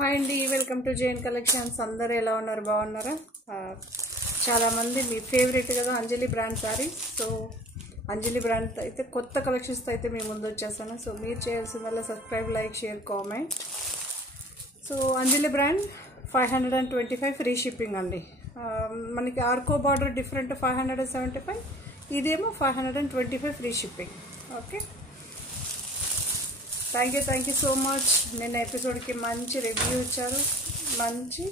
Hi అండి, welcome to Jain collections. అందరూ ఎలా ఉన్నారు? బాగున్నారా? చాలామంది మీ ఫేవరెట్ కదా అంజలి brand sari. So Anjali brand అయితే కొత్త కలెక్షన్స్తో అయితే మీ ముందు వచ్చేసాను. సో మీరు చేయాల్సిందల్లా subscribe, like, share, comment. So Anjali brand 525 free shipping అండి. మనకి ఆర్కో బార్డర్ డిఫరెంట్ 575, ఇదేమో 525 free shipping. Okay, thank you so much. నిన్న ఎపిసోడ్కి మంచి రివ్యూ ఇచ్చారు, మంచి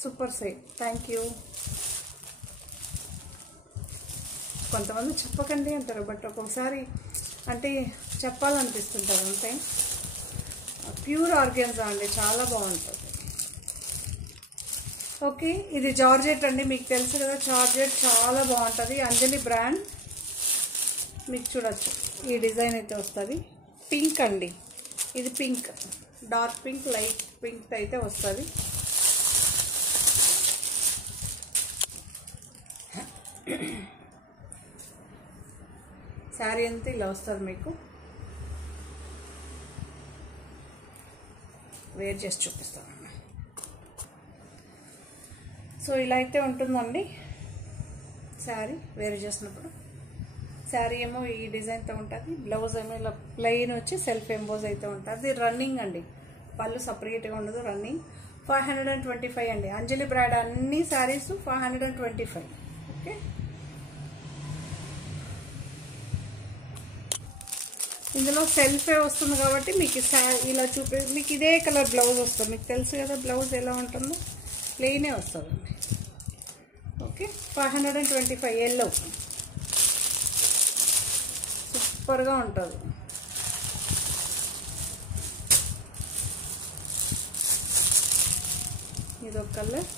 సూపర్ సేల్. Thank you. కొంతమంది చెప్పకండి అంటారు, బట్ ఒక్కొక్కసారి అంటే చెప్పాలనిపిస్తుంటారు అంతే. ప్యూర్ ఆర్గాన్జా అండి, చాలా బాగుంటుంది. ఓకే, ఇది జార్జెట్ అండి, మీకు తెలుసు కదా జార్జెట్ చాలా బాగుంటుంది. అంజలి బ్రాండ్ మీకు చూడొచ్చు, ఈ డిజైన్ అయితే వస్తుంది. పింక్ అండి, ఇది pink, dark pink, light pink అయితే వస్తుంది. శారీ అంతా ఇలా వస్తుంది. మీకు వేర్ చేసి చూపిస్తాను. సో ఇలా అయితే ఉంటుందండి శారీ వేర్ చేసినప్పుడు. శారీ ఏమో ఈ డిజైన్తో ఉంటుంది, బ్లౌజ్ ఏమో ఇలా ప్లెయిన్ వచ్చి సెల్ఫ్ ఎంబోజ్ అయితే ఉంటుంది. రన్నింగ్ అండి, పళ్ళు సపరేట్గా ఉండదు, రన్నింగ్. 525 అండి. అంజలి బ్రాండ్ అన్ని శారీస్ 525. ఓకే, ఇందులో సెల్ఫే వస్తుంది కాబట్టి మీకు ఇలా మీకు ఇదే కలర్ బ్లౌజ్ వస్తుంది. మీకు తెలుసు కదా బ్లౌజ్ ఎలా ఉంటుందో, ప్లెయినే వస్తుందండి. ఓకే, 525 ఎల్లో, సూపర్గా ఉంటుంది. ఇదొక colour,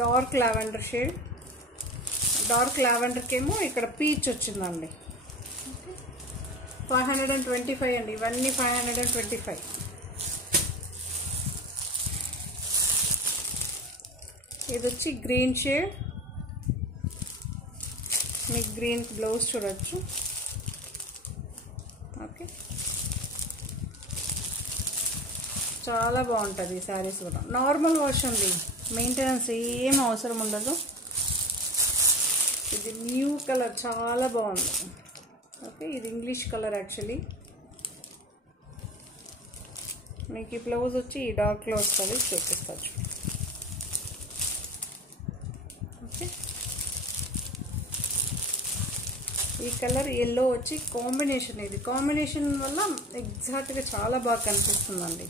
dark lavender shade. Dark లావెండర్కి ఏమో ఇక్కడ పీచ్ వచ్చిందండి. 525 అండి, ఇవన్నీ 525. ఇది వచ్చి గ్రీన్ షేడ్, మీకు గ్రీన్ బ్లౌజ్ చూడొచ్చు. ఓకే, చాలా బాగుంటుంది ఈ శారీస్ కూడా. నార్మల్ వాష్ ఉంది, మెయింటెనెన్స్ ఏం అవసరం ఉండదు. ఇది న్యూ కలర్, చాలా బాగుంది. ఓకే, ఇది ఇంగ్లీష్ కలర్ యాక్చువల్లీ. మీకు ఈ బ్లౌజ్ వచ్చి ఈ డార్క్లో వస్తుంది, చూపిస్తాను. ఓకే, ఈ కలర్ ఎల్లో వచ్చి కాంబినేషన్. ఇది కాంబినేషన్ వల్ల ఎగ్జాక్ట్గా చాలా బాగా కనిపిస్తుందండి.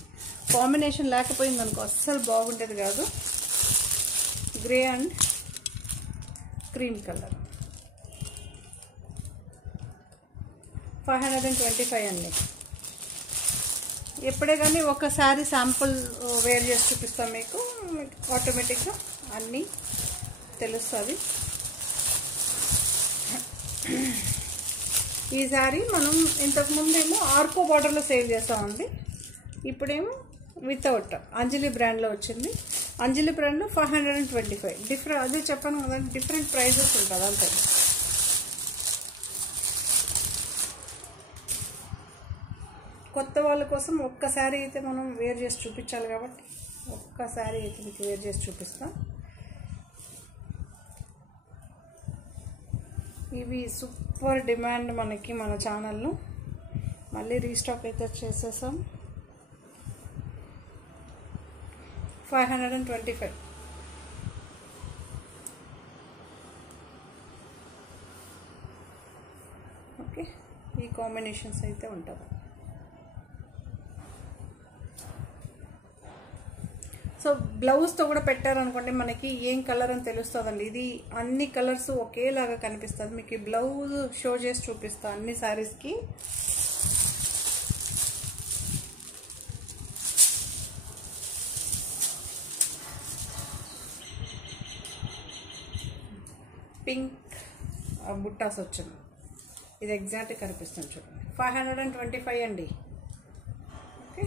కాంబినేషన్ లేకపోయింది అనుకో అస్సలు బాగుండేది కాదు. గ్రే అండ్ క్రీమ్ కలర్, 525 అండి. ఎప్పుడే కానీ ఒక శారీ శాంపుల్ వేర్ చేసి చూపిస్తాం మీకు ఆటోమేటిక్గా అన్నీ తెలుస్తుంది. ఈ శారీ మనం ఇంతకుముందేమో ఆర్కో బార్డర్లో సేల్ చేస్తామండి, ఇప్పుడేమో వితౌట్ అంజలి బ్రాండ్లో వచ్చింది. అంజలి బ్రాండ్లో 525. డిఫరెంట్, అదే చెప్పాను కదా, డిఫరెంట్ ప్రైజెస్ ఉంటుంది అంతే. కొత్త వాళ్ళ కోసం ఒక్క శారీ అయితే మనం వేర్ చేసి చూపించాలి కాబట్టి ఒక్క శారీ అయితే మీకు వేర్ చేసి చూపిస్తాం. ఇవి సూపర్ డిమాండ్ మనకి మన ఛానల్లో. మళ్ళీ రీస్టాక్ అయితే చేసేసాం. 525. ఓకే, ఈ కాంబినేషన్స్ అయితే ఉంటుంది. సో బ్లౌజ్తో కూడా పెట్టారనుకోండి మనకి ఏం కలర్ అని తెలుస్తుందండి. ఇది అన్ని కలర్స్ ఒకేలాగా కనిపిస్తుంది. మీకు ఈ బ్లౌజ్ షో చేసి చూపిస్తా అన్ని శారీస్కి. పింక్ బుట్టాస్ వచ్చింది, ఇది ఎగ్జాక్ట్గా కనిపిస్తుంది చూడండి. 525 అండి. ఓకే,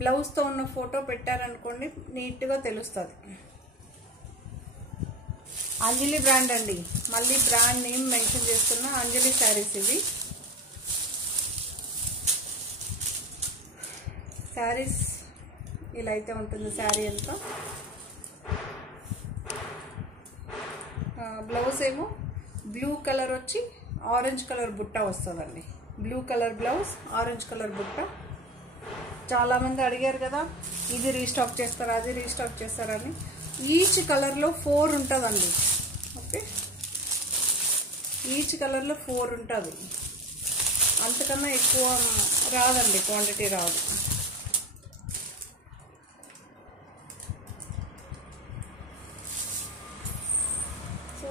బ్లౌజ్తో ఉన్న ఫోటో పెట్టారనుకోండి నీట్గా తెలుస్తుంది. అంజలి బ్రాండ్ అండి, మళ్ళీ బ్రాండ్ నేమ్ మెన్షన్ చేస్తున్నా. అంజలి శారీస్ ఇవి శారీస్ ఇలా అయితే ఉంటుంది శారీ అంతా. బ్లౌజ్ ఏమో బ్లూ కలర్ వచ్చి ఆరెంజ్ కలర్ బుట్ట వస్తుందండి. Blue colour blouse, orange colour బుట్ట. చాలామంది అడిగారు కదా ఇది రీస్టాక్ చేస్తారా, అది రీస్టాక్ చేస్తారని. ఈచ్ కలర్లో 4 ఉంటుందండి. ఓకే, ఈచ్ కలర్లో 4 ఉంటుంది. అంతకన్నా ఎక్కువ రాదండి, క్వాంటిటీ రాదు. సో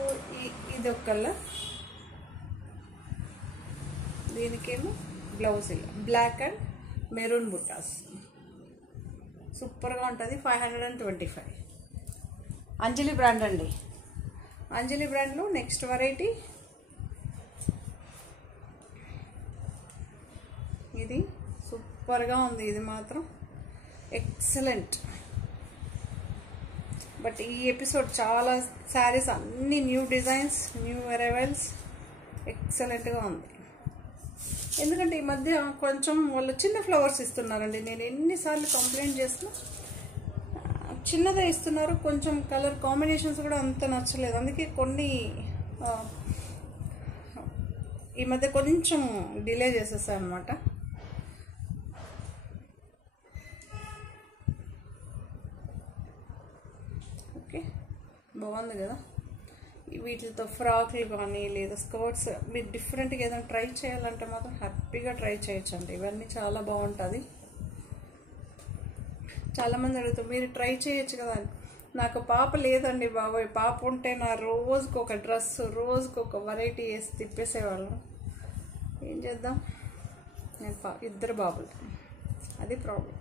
ఇది ఒక కలర్. దీనికేమో బ్లౌజ్ ఇలా బ్లాక్ అండ్ మెరూన్ బుట్టాస్. సూపర్గా ఉంటుంది. 525. అంజలి బ్రాండ్ అండి. అంజలి బ్రాండ్లో నెక్స్ట్ వెరైటీ ఇది. సూపర్గా ఉంది ఇది మాత్రం, ఎక్సలెంట్. బట్ ఈ ఎపిసోడ్ చాలా శారీస్ అన్ని న్యూ డిజైన్స్, న్యూ అరైవల్స్, ఎక్సలెంట్గా ఉంది. ఎందుకంటే ఈ మధ్య కొంచెం వాళ్ళు చిన్న ఫ్లవర్స్ ఇస్తున్నారండి. నేను ఎన్నిసార్లు కంప్లైంట్ చేసినా చిన్నదే ఇస్తున్నారు. కొంచెం కలర్ కాంబినేషన్స్ కూడా అంత నచ్చలేదు. అందుకే కొన్ని ఈ మధ్య కొంచెం డిలే చేసేసాను అనమాట. ఓకే, బాగుంది కదా. వీటితో ఫ్రాక్లు కానీ లేదా స్కర్ట్స్ మీరు డిఫరెంట్గా ఏదైనా ట్రై చేయాలంటే మాత్రం హ్యాపీగా ట్రై చేయొచ్చు అండి. ఇవన్నీ చాలా బాగుంటుంది. చాలామంది అడుగుతారు మీరు ట్రై చేయొచ్చు కదా. నాకు పాప లేదండి బాబాయ్. పాప ఉంటే నా రోజుకు ఒక డ్రెస్, రోజుకు ఒక వెరైటీ వేసి తిప్పేసేవాళ్ళం. ఏం చేద్దాం, నేను 2 బాబులు, అది ప్రాబ్లం.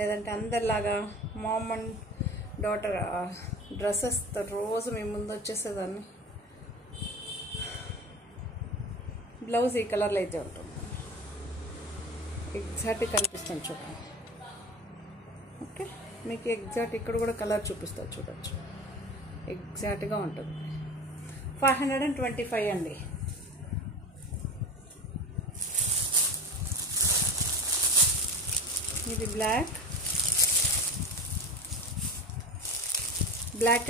లేదంటే అందరిలాగా మామ్ అండ్ డాటర్ డ్రెస్సెస్ రోజు మేము ముందు వచ్చేసేదాన్ని. బ్లౌజ్ ఈ కలర్లో అయితే ఉంటుంది. ఎగ్జాక్ట్గా కనిపిస్తుంది చూడండి. ఓకే, మీకు ఎగ్జాక్ట్ ఇక్కడ కూడా కలర్ చూపిస్తుంది చూడొచ్చు. ఎగ్జాక్ట్గా ఉంటుంది. 525 అండి. ఇది బ్లాక్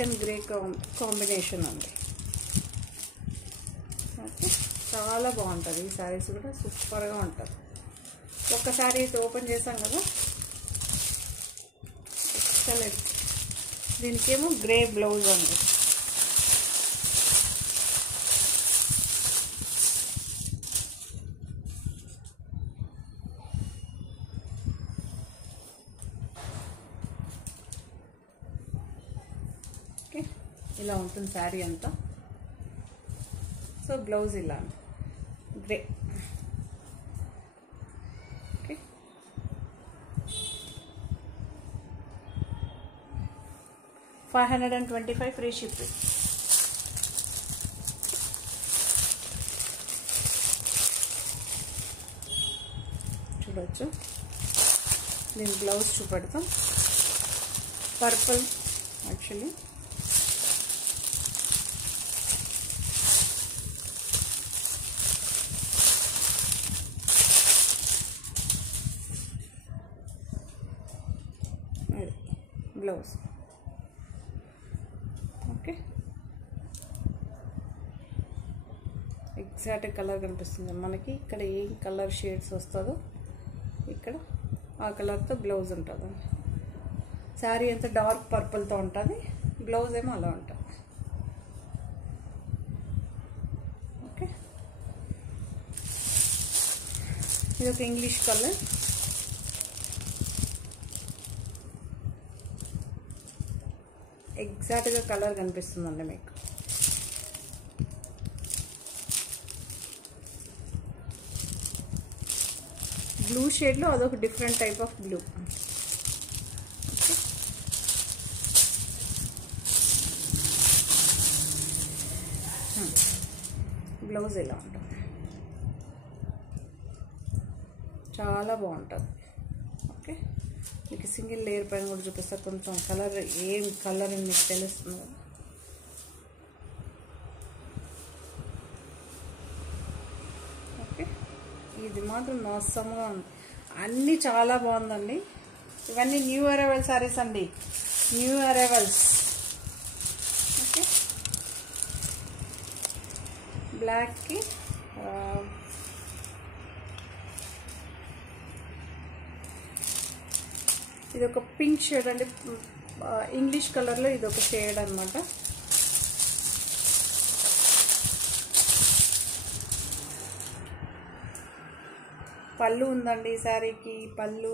అండ్ గ్రే కాంబినేషన్ అండి. ఓకే, చాలా బాగుంటుంది. ఈ శారీస్ కూడా సూపర్గా ఉంటుంది. ఒక్కసారి అయితే ఓపెన్ చేసాం కదా, ఎక్సలెంట్. దీనికేమో గ్రే బ్లౌజ్ అండి. ఓకే, ఇలా ఉంటుంది శారీ అంతా. సో బ్లౌజ్ ఇలా గ్రే. Okay, 525 free shipping. చూడవచ్చు. దీని బ్లౌజ్ చూపెడతాం. Purple actually. Blouse. Okay, exact colour కనిపిస్తుంది మనకి. ఇక్కడ ఏ కలర్ షేడ్స్ వస్తుందో ఇక్కడ ఆ కలర్తో బ్లౌజ్ ఉంటుంది. శారీ అంతా డార్క్ పర్పుల్తో ఉంటుంది, బ్లౌజ్ ఏమో అలా ఉంటుంది. ఓకే, ఇది ఒక ఇంగ్లీష్ కలర్. ఎగ్జాక్ట్గా కలర్ కనిపిస్తుందండి మీకు. బ్లూ షేడ్లో అదొక different type of blue. Blouse ఇలా ఉంటుంది, చాలా బాగుంటుంది. ఓకే, మీకు సింగిల్ లేయర్ పైన కూడా చూపిస్తా. కొంచెం కలర్ ఏం కలర్ అని మీకు తెలుస్తుంది కదా. ఓకే, ఇది మాత్రం నాసంగా ఉంది. అన్నీ చాలా బాగుందండి. ఇవన్నీ న్యూ అరైవల్ సారీస్ అండి, న్యూ అరైవల్స్. ఓకే, బ్లాక్కి ఇది ఒక పింక్ షేడ్ అండి, ఇంగ్లీష్ కలర్లో ఇది ఒక షేడ్ అనమాట. పళ్ళు ఉందండి ఈ శారీకి, పళ్ళు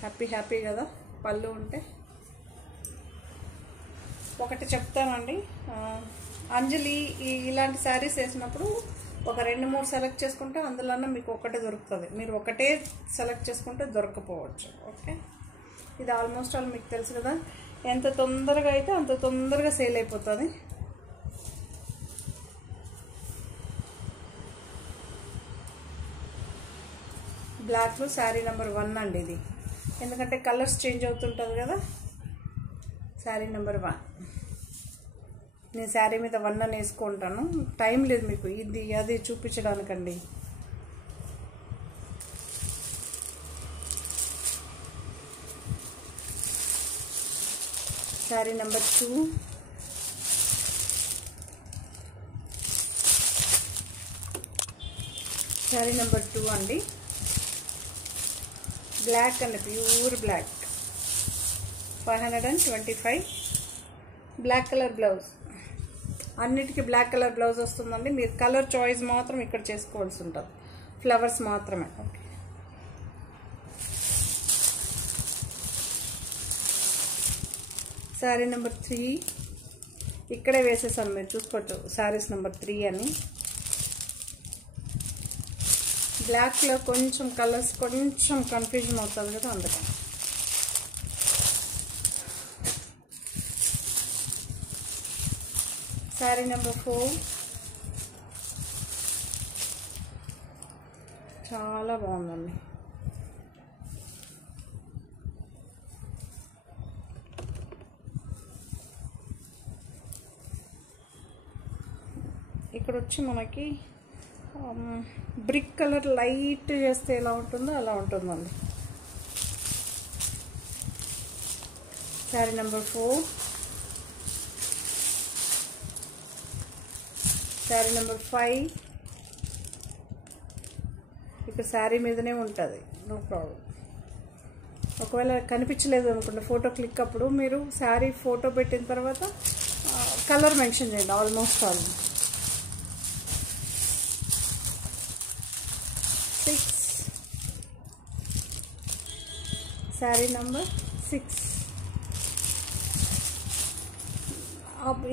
హ్యాపీ కదా పళ్ళు ఉంటే. ఒకటి చెప్తానండి, అంజలి ఇలాంటి శారీస్ వేసినప్పుడు ఒక 2-3 సెలెక్ట్ చేసుకుంటే అందులోనే మీకు ఒకటే దొరుకుతుంది. మీరు ఒకటే సెలెక్ట్ చేసుకుంటే దొరకపోవచ్చు. ఓకే, ఇది ఆల్మోస్ట్ ఆల్ మీకు తెలుసు కదా, ఎంత తొందరగా అయితే అంత తొందరగా సేల్ అయిపోతుంది. బ్లాక్లో శారీ నెంబర్ 1 అండి ఇది, ఎందుకంటే కలర్స్ చేంజ్ అవుతుంటుంది కదా. శారీ నెంబర్ 1, నేను శారీ మీద 1 అని వేసుకుంటాను, టైం లేదు మీకు ఇది అది చూపించడానికండి. శారీ నెంబర్ 2, శారీ నెంబర్ 2 అండి, బ్లాక్ అండి, pure black, 525. Black colour blouse, అన్నిటికీ బ్లాక్ కలర్ బ్లౌజ్ వస్తుందండి. మీరు కలర్ చాయిస్ మాత్రం ఇక్కడ చేసుకోవాల్సి ఉంటుంది, ఫ్లవర్స్ మాత్రమే. ఓకే, శారీ నెంబర్ 3 ఇక్కడే వేసేసాను, మీరు చూసుకోవచ్చు శారీస్ నెంబర్ 3 అని. బ్లాక్లో కొంచెం కలర్స్ కొంచెం కన్ఫ్యూజన్ అవుతుంది కదా, అందుకని. శారీ నెంబర్ 4 చాలా బాగుందండి. ఇక్కడ వచ్చి మనకి బ్రిక్ కలర్ లైట్ చేస్తే ఎలా ఉంటుందో అలా ఉంటుందండి. శారీ నెంబర్ 4, శారీ నెంబర్ 5 ఇక్కడ శారీ మీదనే ఉంటుంది, నో ప్రాబ్లం. ఒకవేళ కనిపించలేదు అనుకుంటే ఫోటో క్లిక్ అప్పుడు మీరు శారీ ఫోటో పెట్టిన తర్వాత కలర్ మెన్షన్ చేయండి, ఆల్మోస్ట్ ఆల్. 6, శారీ నెంబర్ 6.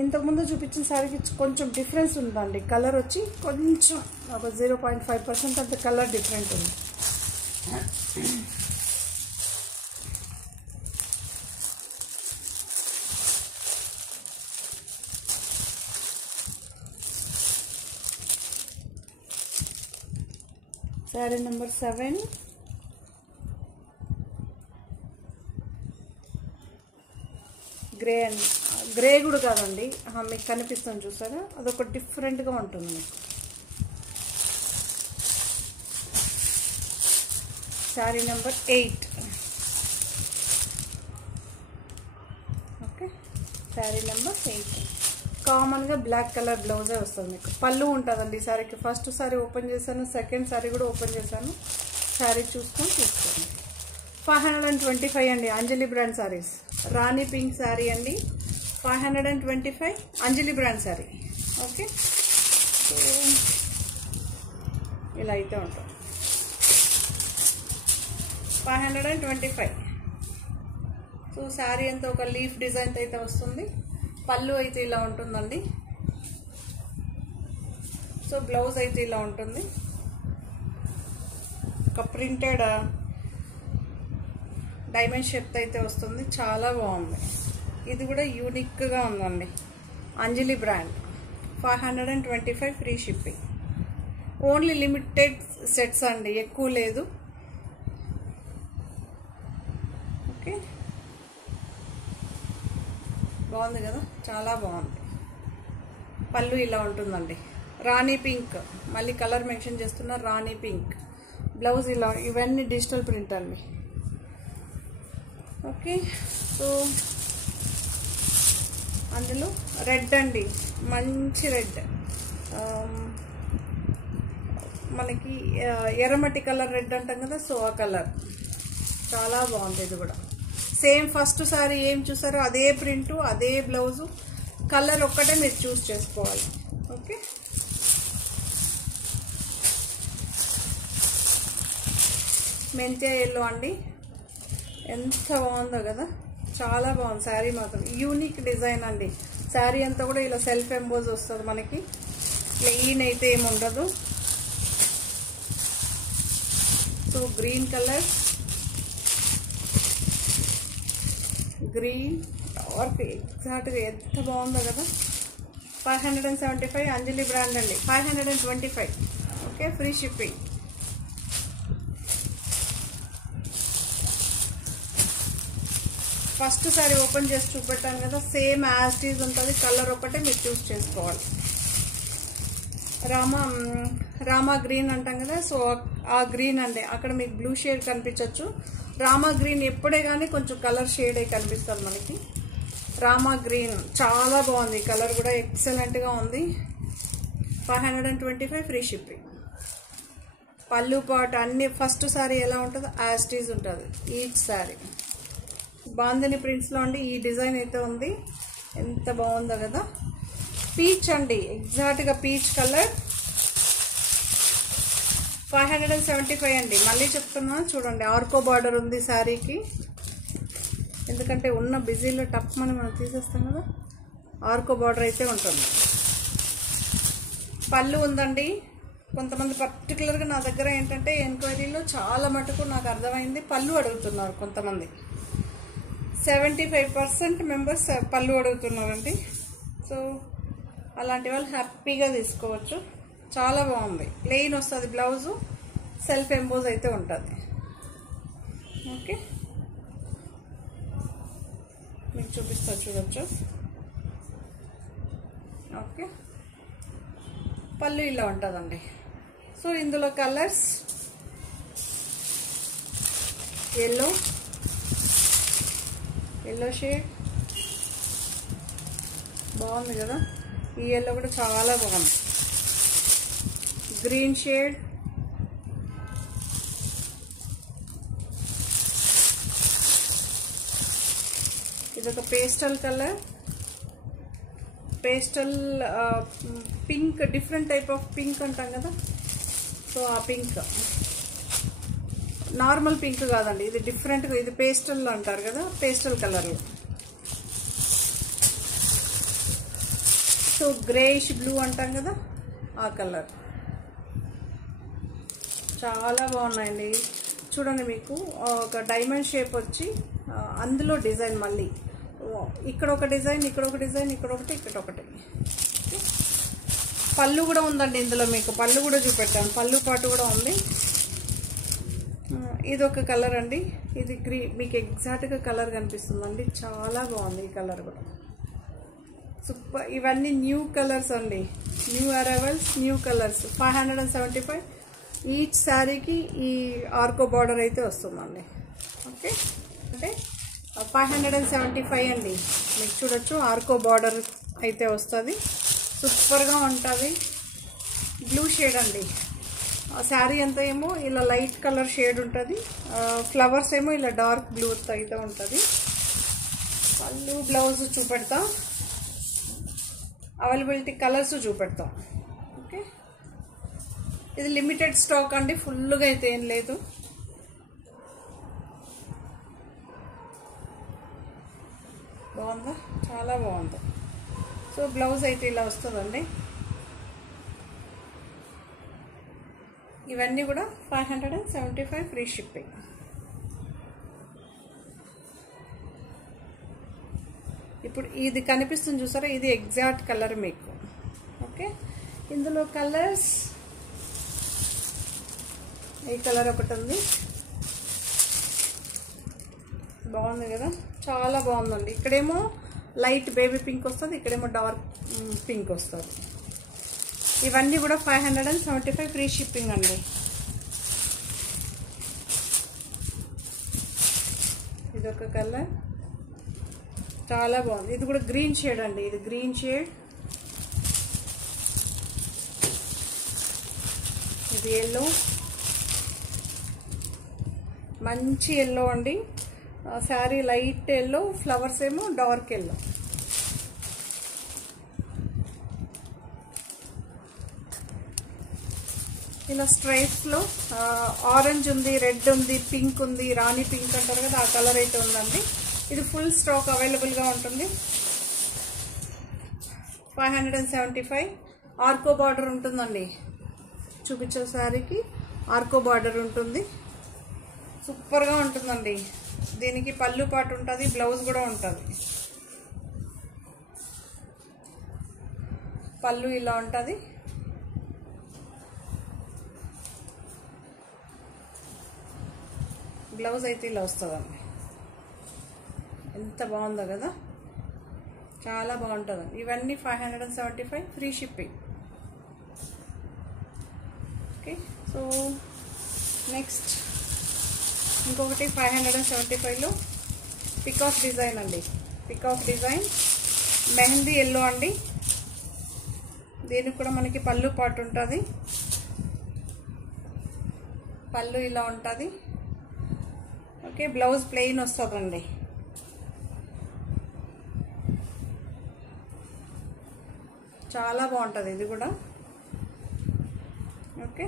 ఇంతకుముందు చూపించిన శారీకి కొంచెం డిఫరెన్స్ ఉందండి, కలర్ వచ్చి కొంచెం ఒక 0.5% అంత కలర్ డిఫరెంట్ ఉంది. శారీ నెంబర్ 7, గ్రే అండి, గ్రే కూడా కాదండి, మీకు కనిపిస్తుంది చూసారా, అదొక డిఫరెంట్గా ఉంటుంది మీకు. Sari number 8. Okay, sari number 8 కామన్గా బ్లాక్ కలర్ బ్లౌజే వస్తుంది మీకు. పళ్ళు ఉంటుందండి ఈ శారీకి. ఫస్ట్ శారీ ఓపెన్ చేశాను, సెకండ్ శారీ కూడా ఓపెన్ చేశాను. శారీ చూసుకొని తీసుకోండి. 525 అండి, అంజలి బ్రాండ్ శారీస్. రాణి పింక్ శారీ అండి, 525 అంజలి బ్రాండ్ శారీ. ఓకే, సో ఇలా అయితే ఉంటుంది 525. సో శారీ అంతా ఒక లీఫ్ డిజైన్ అయితే వస్తుంది. పళ్ళు అయితే ఇలా ఉంటుందండి. సో బ్లౌజ్ అయితే ఇలా ఉంటుంది, ఒక ప్రింటెడ్ డైమండ్ షేప్ అయితే వస్తుంది, చాలా బాగుంది. ఇది కూడా యూనిక్గా ఉందండి, Anjali brand. 525 free shipping. Only limited sets అండి, ఎక్కువ లేదు. ఓకే, బాగుంది కదా, చాలా బాగుంది. పళ్ళు ఇలా ఉంటుందండి, రాణి పింక్, మళ్ళీ కలర్ మెన్షన్ చేస్తున్న రాణి పింక్. బ్లౌజ్ ఇలా, ఇవన్నీ డిజిటల్ ప్రింట్ అండి. ఓకే, సో అందులో రెడ్ అండి, మంచి రెడ్, మనకి ఎర్రమట్టి కలర్ రెడ్ అంటాం కదా, సో ఆ కలర్ చాలా బాగుంది. ఇది కూడా సేమ్ ఫస్ట్ సారీ ఏం చూసారో అదే ప్రింటు, అదే బ్లౌజు, కలర్ ఒక్కటే మీరు చూస్ చేసుకోవాలి. ఓకే, మెంత్య ఎల్లో అండి, ఎంత బాగుందో కదా, చాలా బాగుంది శారీ మాత్రం. యూనిక్ డిజైన్ అండి. శారీ అంతా కూడా ఇలా సెల్ఫ్ ఎంబోజ్ వస్తుంది మనకి, ప్లెయిన్ అయితే ఏమి ఉండదు. So green colour, green dark, ఎగ్జాక్ట్గా ఎంత బాగుందో కదా. 575 అంజలి బ్రాండ్ అండి, 525. Okay, free shipping. First sorry open చేసి చూపెట్టాను కదా, సేమ్ యాజ్ ఇట్ ఈజ్ ఉంటుంది. కలర్ ఒకటే మీరు చూస్ చేసుకోవాలి. రామా గ్రీన్ అంటాం కదా, సో ఆ గ్రీన్ అండి. అక్కడ మీకు బ్లూ షేడ్ కనిపించవచ్చు. రామా గ్రీన్ ఎప్పుడే కానీ కొంచెం కలర్ షేడ్ అయి కనిపిస్తుంది మనకి. రామా గ్రీన్ చాలా బాగుంది, కలర్ కూడా ఎక్సలెంట్గా ఉంది. 525 ఫ్రీ షిప్పింగ్. పళ్ళు పాట్ అన్ని ఫస్ట్ సారీ ఎలా ఉంటుందో యాజ్ ఇట్ ఈజ్ ఉంటుంది ఈచ్ సారీ. బాందిని ప్రింట్స్లో అండి ఈ డిజైన్ అయితే ఉంది, ఎంత బాగుందో కదా. పీచ్ అండి, ఎగ్జాక్ట్గా పీచ్ కలర్. 575 అండి. మళ్ళీ చెప్తున్నా చూడండి, ఆర్కో బార్డర్ ఉంది శారీకి. ఎందుకంటే ఉన్న బిజీలో టప్ మనం తీసేస్తాం కదా, ఆర్కో బార్డర్ అయితే ఉంటుంది. పళ్ళు ఉందండి. కొంతమంది పర్టికులర్గా నా దగ్గర ఏంటంటే ఎంక్వైరీలో చాలా మటుకు నాకు అర్థమైంది, పళ్ళు అడుగుతున్నారు కొంతమంది. 75% మెంబర్స్ పళ్ళు అడుగుతున్నారండి. సో అలాంటి వాళ్ళు హ్యాపీగా తీసుకోవచ్చు. చాలా బాగుంది, ప్లెయిన్ వస్తుంది బ్లౌజు, సెల్ఫ్ ఎంబోజ్ అయితే ఉంటుంది. ఓకే, మీకు చూపిస్తా చూడొచ్చు. ఓకే, పళ్ళు ఇలా ఉంటుందండి. సో ఇందులో కలర్స్ ఎల్లో షేడ్ బాగుంది కదా, ఈ ఎల్లో కూడా చాలా బాగుంది. గ్రీన్ షేడ్, ఇదొక pastel colour, pastel pink, different type of pink అంటాం కదా, సో ఆ పింక్ నార్మల్ పింక్ కాదండి, ఇది డిఫరెంట్గా, ఇది పేస్టల్ అంటారు కదా, పేస్టల్ కలర్లో. సో గ్రేయిష్ బ్లూ అంటాం కదా, ఆ కలర్ చాలా బాగున్నాయండి. చూడండి, మీకు ఒక డైమండ్ షేప్ వచ్చి అందులో డిజైన్ మళ్ళీ ఇక్కడ ఒక డిజైన్, ఇక్కడ ఒక డిజైన్, ఇక్కడ ఒకటి, ఇక్కడ ఒకటి. పళ్ళు కూడా ఉందండి ఇందులో, మీకు పళ్ళు కూడా చూపెట్టాను, పళ్ళు పాటు కూడా ఉంది. ఇది ఒక కలర్ అండి, ఇది మీకు ఎగ్జాక్ట్గా కలర్ కనిపిస్తుందండి, చాలా బాగుంది ఈ కలర్ కూడా, సూపర్. ఇవన్నీ న్యూ కలర్స్ అండి, new arrivals, new colours. 575 each శారీకి ఈ ఆర్కో బార్డర్ అయితే వస్తుందండి. ఓకే, అంటే 575 అండి. మీకు చూడొచ్చు, ఆర్కో బార్డర్ అయితే వస్తుంది, సూపర్గా ఉంటుంది. బ్లూ షేడ్ అండి, శారీ అంతా ఏమో ఇలా లైట్ కలర్ షేడ్ ఉంటుంది, ఫ్లవర్స్ ఏమో ఇలా డార్క్ బ్లూ అయితే ఉంటుంది. పళ్ళు బ్లౌజ్ చూపెడతా, అవైలబిలిటీ కలర్స్ చూపెడతాం. ఓకే, ఇది లిమిటెడ్ స్టాక్ అండి, ఫుల్గా అయితే ఏం లేదు. బాగుందా, చాలా బాగుంది. సో బ్లౌజ్ అయితే ఇలా వస్తుందండి. ఇవన్నీ కూడా 575 ఫ్రీ షిప్పింగ్. ఇప్పుడు ఇది కనిపిస్తుంది చూసారా, ఇది ఎగ్జాక్ట్ కలర్ మీకు. ఓకే, ఇందులో కలర్స్ ఈ కలర్ ఒకటి ఉంది, బాగుంది కదా, చాలా బాగుందండి. ఇక్కడేమో లైట్ బేబీ పింక్ వస్తుంది, ఇక్కడేమో డార్క్ పింక్ వస్తుంది. ఇవన్నీ కూడా 575 ఫ్రీ షిప్పింగ్ అండి. ఇది ఒక కలర్, చాలా బాగుంది. ఇది కూడా గ్రీన్ షేడ్ అండి, ఇది గ్రీన్ షేడ్. ఇది ఎల్లో, మంచి ఎల్లో అండి. శారీ లైట్ ఎల్లో, ఫ్లవర్స్ ఏమో డార్క్ ఎల్లో. ఇలా స్ట్రైప్స్లో ఆరెంజ్ ఉంది, రెడ్ ఉంది, పింక్ ఉంది, రాణి పింక్ అంటారు కదా, ఆ కలర్ అయితే ఉందండి. ఇది ఫుల్ స్టాక్ అవైలబుల్గా ఉంటుంది. 575. ఆర్కో బార్డర్ ఉంటుందండి. చూపించే శారీకి ఆర్కో బార్డర్ ఉంటుంది. సూపర్గా ఉంటుందండి. దీనికి పళ్ళు పాటు ఉంటుంది, బ్లౌజ్ కూడా ఉంటుంది. పళ్ళు ఇలా ఉంటుంది, బ్లౌజ్ అయితే ఇలా వస్తుందండి. ఎంత బాగుందో కదా, చాలా బాగుంటుందండి. ఇవన్నీ 575, free shipping. Okay, so next ఇంకొకటి 575లో పికాక్ డిజైన్ అండి. పికాక్ డిజైన్ మెహందీ ఎల్లో అండి. దీనికి కూడా మనకి పళ్ళు పాటు ఉంటుంది. పళ్ళు ఇలా ఉంటుంది. ఓకే, బ్లౌజ్ ప్లెయిన్ వస్తుందండి. చాలా బాగుంటుంది ఇది కూడా. ఓకే,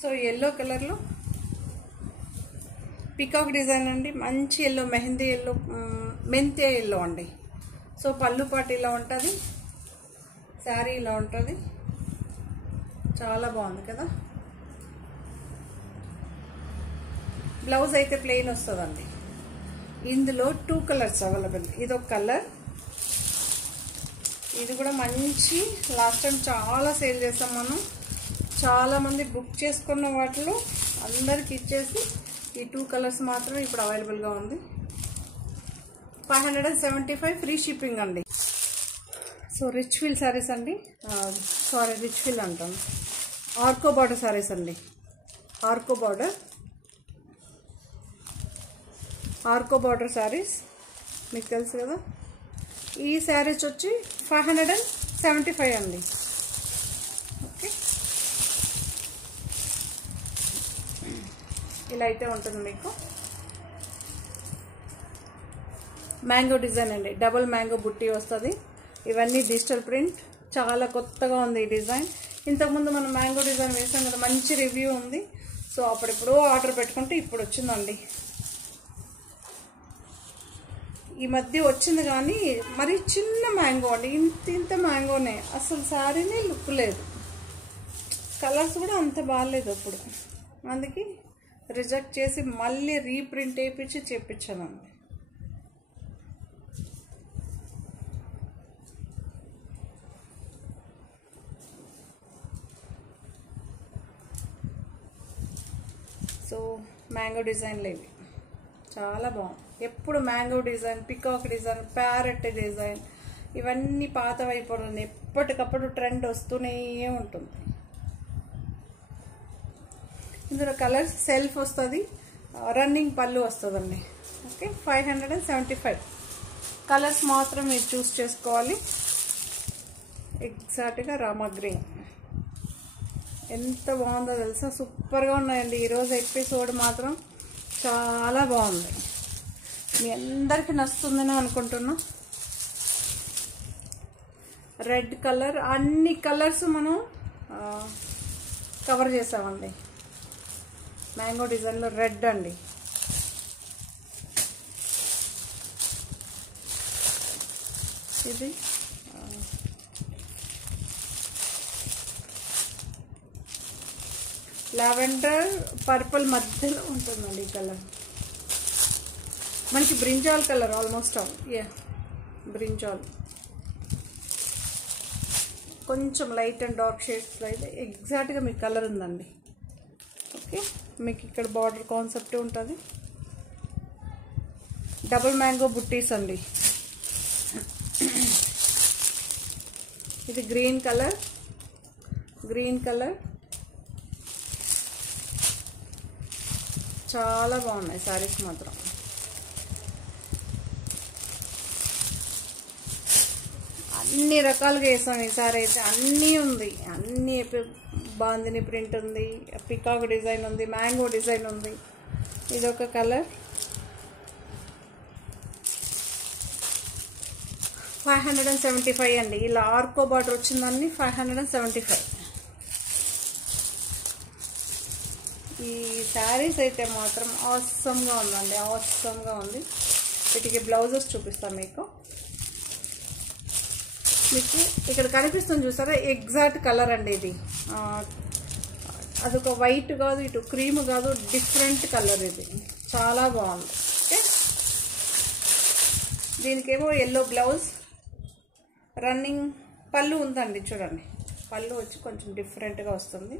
సో ఎల్లో కలర్లో పికాక్ డిజైన్ అండి. మంచి ఎల్లో, మెహందీ ఎల్లో, మెంతే ఎల్లో అండి. సో పళ్ళు పాటు ఇలా ఉంటుంది, శారీ ఇలా ఉంటుంది. చాలా బాగుంది కదా. బ్లౌజ్ అయితే ప్లెయిన్ వస్తుందండి. ఇందులో 2 కలర్స్ అవైలబుల్. ఇదొక కలర్, ఇది కూడా మంచి, లాస్ట్ టైం చాలా సేల్ చేసాం మనం. చాలామంది బుక్ చేసుకున్న వాటిలో అందరికి ఇచ్చేసి ఈ 2 కలర్స్ మాత్రం ఇప్పుడు అవైలబుల్గా ఉంది. 575, ఫ్రీ షిప్పింగ్ అండి. సో రిచ్ ఫీల్ శారీస్ అండి, సారీ రిచ్ ఫీల్ అంటాను, ఆర్కో బార్డర్ శారీస్ అండి. ఆర్కో బార్డర్ శారీస్ మీకు తెలుసు కదా. ఈ శారీస్ వచ్చి 575 అండి. ఓకే, ఇలా అయితే ఉంటుంది మీకు. మ్యాంగో డిజైన్ అండి, డబుల్ మ్యాంగో బుట్టి వస్తుంది. ఇవన్నీ డిజిటల్ ప్రింట్, చాలా కొత్తగా ఉంది ఈ డిజైన్. ఇంతకుముందు మనం మ్యాంగో డిజైన్ వేసాం కదా, మంచి రివ్యూ ఉంది. సో అప్పుడెప్పుడో ఆర్డర్ పెట్టుకుంటే ఇప్పుడు వచ్చిందండి. ఈ మధ్య వచ్చింది కానీ మరి చిన్న మ్యాంగో అండి, ఇంత మ్యాంగోనే. అసలు శారీనే లుక్ లేదు, కలర్స్ కూడా అంత బాగాలేదు అప్పుడు. అందుకే రిజెక్ట్ చేసి మళ్ళీ రీప్రింట్ వేయించి చేయించానండి. సో మ్యాంగో డిజైన్లు ఇవి చాలా బాగుంది. ఎప్పుడు mango design, peacock design, parrot design ఇవన్నీ పాతవైపోతుంది. ఎప్పటికప్పుడు ట్రెండ్ వస్తూనే ఉంటుంది. ఇందులో కలర్స్ సెల్ఫ్ వస్తుంది, రన్నింగ్ పళ్ళు వస్తుందండి. ఓకే, 575. కలర్స్ మాత్రం మీరు చూస్ చేసుకోవాలి. ఎగ్జాక్ట్గా రామా గ్రీన్ ఎంత బాగుందో తెలుసా, సూపర్గా ఉన్నాయండి. ఈరోజు ఎపిసోడ్ మాత్రం చాలా బాగుంది. మీ అందరికీ నచ్చుతుందని అనుకుంటున్నా. రెడ్ కలర్, అన్ని కలర్స్ మనం కవర్ చేసామండి. మ్యాంగో డిజైన్లో రెడ్ అండి. ఇది లావెండర్ పర్పుల్ మధ్యలో ఉంటుందండి ఈ కలర్. మనకి brinjal colour almost all, brinjal కొంచెం లైట్ అండ్ డార్క్ షేడ్స్లో అయితే ఎగ్జాక్ట్గా మీకు కలర్ ఉందండి. ఓకే, మీకు ఇక్కడ బార్డర్ కాన్సెప్ట్ ఉంటుంది. డబుల్ మ్యాంగో బుట్టీస్ అండి. ఇది గ్రీన్ కలర్, చాలా బాగున్నాయి శారీస్ మాత్రం. అన్ని రకాలుగా వేసాం ఈసారి అయితే. అన్నీ ఉంది, అన్నీ బాందిని ప్రింట్ ఉంది, పికాక్ డిజైన్ ఉంది, మ్యాంగో డిజైన్ ఉంది. ఇదొక కలర్ 575 అండి. ఇలా ఆర్కో బార్డర్ వచ్చిందండి 575. ఈ శారీస్ అయితే మాత్రం ఆసమ్గా ఉందండి, ఆసమ్గా ఉంది. వీటికి బ్లౌజెస్ చూపిస్తాను మీకు. మీకు ఇక్కడ కనిపిస్తుంది చూసారా, ఎగ్జాక్ట్ కలర్ అండి ఇది. అదొక వైట్ కాదు, ఇటు క్రీమ్ కాదు, డిఫరెంట్ కలర్ ఇది. చాలా బాగుంది. ఓకే, దీనికేమో ఎల్లో బ్లౌజ్, రన్నింగ్ పళ్ళు ఉందండి. చూడండి, పళ్ళు వచ్చి కొంచెం డిఫరెంట్గా వస్తుంది.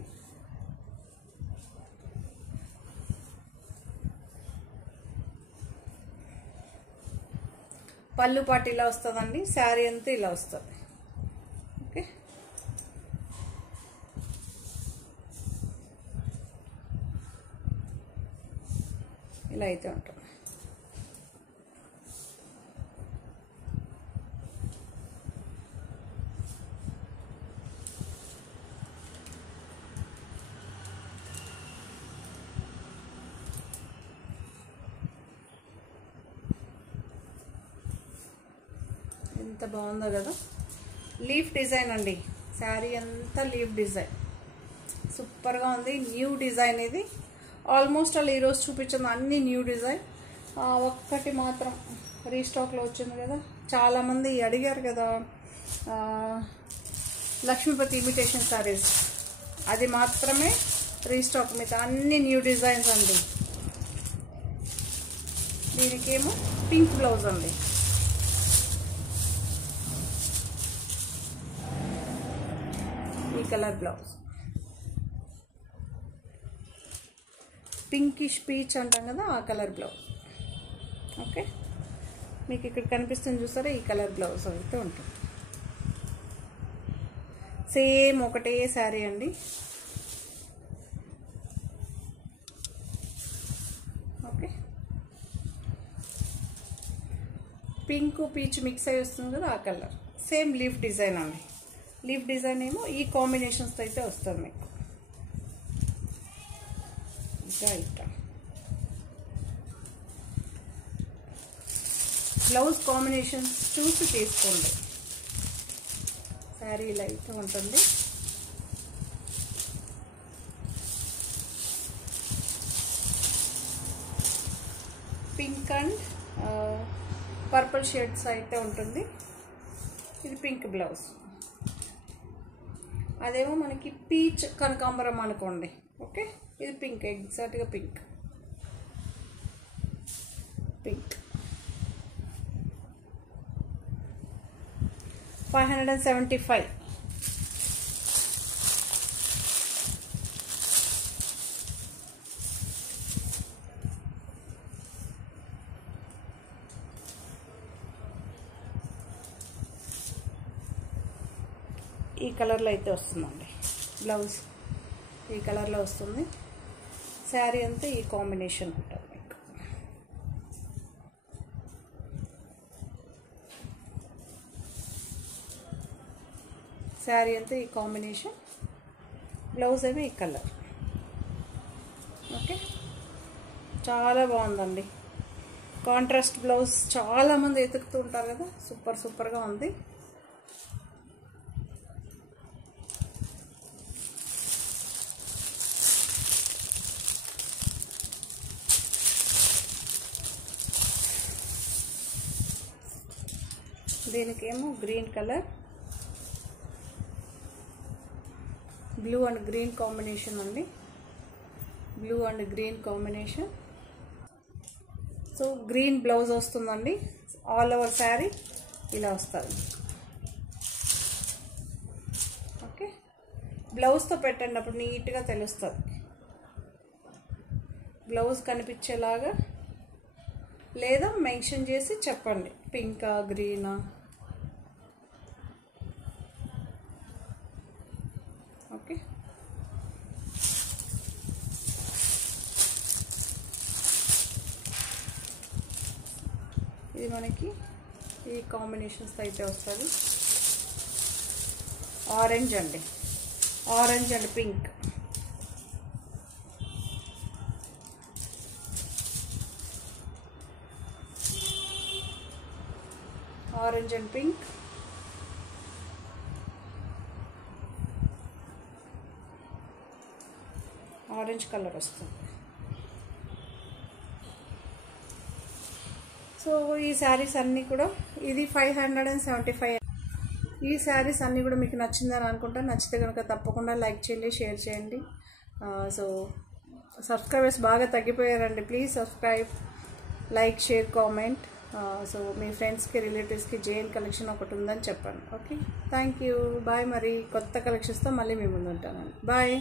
పళ్ళు పాటు ఇలా వస్తుందండి. శారీ అంతా ఇలా వస్తుంది. ఓకే, ఇలా అయితే ఉంటుంది. ఎంత బాగుందో కదా. లీఫ్ డిజైన్ అండి, శారీ అంతా లీఫ్ డిజైన్. సూపర్గా ఉంది. న్యూ డిజైన్ ఇది. ఆల్మోస్ట్ అలా ఈరోజు చూపించిన అన్ని న్యూ డిజైన్. ఒక్కటి మాత్రం రీస్టాక్లో వచ్చింది కదా, చాలామంది అడిగారు కదా, లక్ష్మీపతి ఇమిటేషన్ శారీస్. అది మాత్రమే రీస్టాక్, మిగతా అన్ని న్యూ డిజైన్స్ అండి. దీనికేమో పింక్ బ్లౌజ్ అండి. ఈ కలర్ బ్లౌజ్, పింకిష్ పీచ్ అంటాం కదా, ఆ కలర్ బ్లౌజ్. ఓకే, మీకు ఇక్కడ కనిపిస్తుంది చూసారా, ఈ కలర్ బ్లౌజ్ అయితే ఉంటుంది. సేమ్ ఒకటే శారీ అండి. ఓకే, పింక్ పీచ్ మిక్స్ అయి వస్తుంది కదా, ఆ కలర్. సేమ్ లీఫ్ డిజైన్ అండి. లీఫ్ డిజైన్ ఏమో ఈ కాంబినేషన్స్తో అయితే వస్తుంది మీకు. ఇట్లా బ్లౌజ్ కాంబినేషన్స్ చూసి తీసుకోండి. శారీ ఇలా అయితే ఉంటుంది. పింక్ అండ్ పర్పుల్ షేడ్స్ అయితే ఉంటుంది. ఇది పింక్ బ్లౌజ్. అదేమో మనకి పీచ్ కనకాంబరం అనుకోండి. ఓకే, ఇది పింక్, ఎగ్జాక్ట్గా పింక్. పింక్ 575. ఈ కలర్లో అయితే వస్తుందండి బ్లౌజ్. ఈ కలర్లో వస్తుంది. శారీ అంతా ఈ కాంబినేషన్ ఉంటుంది మీకు. శారీ అంతా ఈ కాంబినేషన్, బ్లౌజ్ ఏమో ఈ కలర్. ఓకే, చాలా బాగుందండి. కాంట్రాస్ట్ బ్లౌజ్ చాలామంది వెతుకుతూ ఉంటారు కదా, సూపర్ సూపర్గా ఉంది. దీనికేమో green colour, blue and green combination అండి. Blue and green combination. So green blouse వస్తుందండి. ఆల్ ఓవర్ శారీ ఇలా వస్తుంది. ఓకే, బ్లౌజ్తో పెట్టండి, అప్పుడు నీట్గా తెలుస్తుంది. బ్లౌజ్ కనిపించేలాగా లేదా మెన్షన్ చేసి చెప్పండి, పింకా గ్రీనా. ఓకే, ఇది మనకి ఈ కాంబినేషన్స్తో అయితే వస్తుంది. ఆరెంజ్ అండి, orange and pink. Orange and pink, orange colour వస్తుంది. సో ఈ శారీస్ అన్నీ కూడా ఇది 575. ఈ శారీస్ అన్నీ కూడా మీకు నచ్చిందని అనుకుంటా. నచ్చితే కనుక తప్పకుండా లైక్ చేయండి, షేర్ చేయండి. సో సబ్స్క్రైబర్స్ బాగా తగ్గిపోయారండి. Please subscribe, like, share, comment. So మీ ఫ్రెండ్స్కి, రిలేటివ్స్కి జేఎన్ కలెక్షన్ ఒకటి ఉందని చెప్పండి. Okay, thank you, bye. మరి కొత్త కలెక్షన్స్తో మళ్ళీ మీ ముందు ఉంటానండి. బాయ్.